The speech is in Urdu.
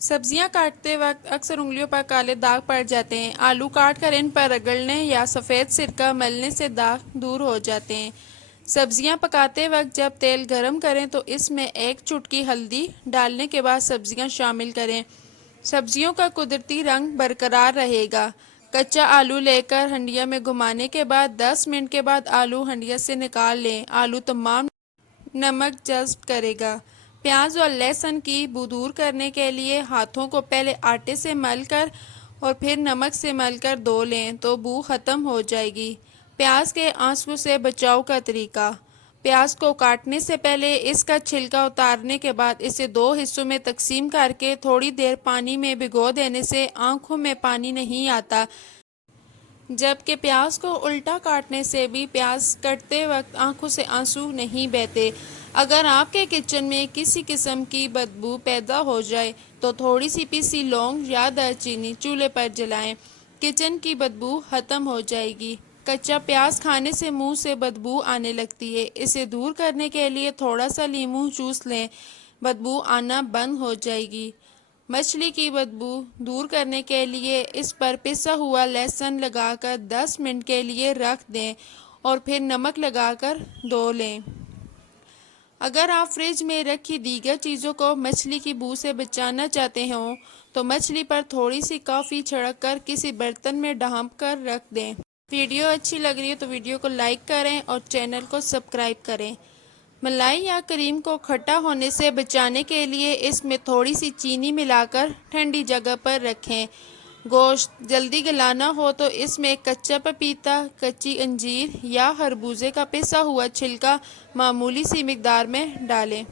سبزیاں کاٹتے وقت اکثر انگلیوں پر کالے داغ پڑ جاتے ہیں۔ آلو کاٹ کر ان پر رگڑنے یا سفید سرکہ ملنے سے داغ دور ہو جاتے ہیں۔ سبزیاں پکاتے وقت جب تیل گرم کریں تو اس میں ایک چٹکی ہلدی ڈالنے کے بعد سبزیاں شامل کریں۔ سبزیوں کا قدرتی رنگ برقرار رہے گا۔ کچا آلو لے کر ہنڈیا میں گھمانے کے بعد 10 منٹ کے بعد آلو ہنڈیا سے نکال لیں۔ آلو تمام نمک جذب کرے گا۔ پیاز اور لہسن کی بو دور کرنے کے لیے ہاتھوں کو پہلے آٹے سے مل کر اور پھر نمک سے مل کر دھو لیں تو بو ختم ہو جائے گی۔ پیاز کے آنسو سے بچاؤ کا طریقہ۔ پیاز کو کاٹنے سے پہلے اس کا چھلکا اتارنے کے بعد اسے 2 حصوں میں تقسیم کر کے تھوڑی دیر پانی میں بھگو دینے سے آنکھوں میں پانی نہیں آتا، جبکہ پیاز کو الٹا کاٹنے سے بھی پیاز کٹتے وقت آنکھوں سے آنسو نہیں بہتے۔ اگر آپ کے کچن میں کسی قسم کی بدبو پیدا ہو جائے تو تھوڑی سی پیسی لونگ یا دار چینی چولہے پر جلائیں، کچن کی بدبو ختم ہو جائے گی۔ کچا پیاز کھانے سے منہ سے بدبو آنے لگتی ہے، اسے دور کرنے کے لیے تھوڑا سا لیموں چوس لیں، بدبو آنا بند ہو جائے گی۔ مچھلی کی بدبو دور کرنے کے لیے اس پر پسا ہوا لہسن لگا کر 10 منٹ کے لیے رکھ دیں اور پھر نمک لگا کر دھو لیں۔ اگر آپ فریج میں رکھی دیگر چیزوں کو مچھلی کی بو سے بچانا چاہتے ہوں تو مچھلی پر تھوڑی سی کافی چھڑک کر کسی برتن میں ڈھانپ کر رکھ دیں۔ ویڈیو اچھی لگ رہی ہے تو ویڈیو کو لائک کریں اور چینل کو سبسکرائب کریں۔ ملائی یا کریم کو کھٹا ہونے سے بچانے کے لیے اس میں تھوڑی سی چینی ملا کر ٹھنڈی جگہ پر رکھیں۔ گوشت جلدی گلانا ہو تو اس میں کچا پپیتا، کچی انجیر یا خربوزے کا پسا ہوا چھلکا معمولی سی مقدار میں ڈالیں۔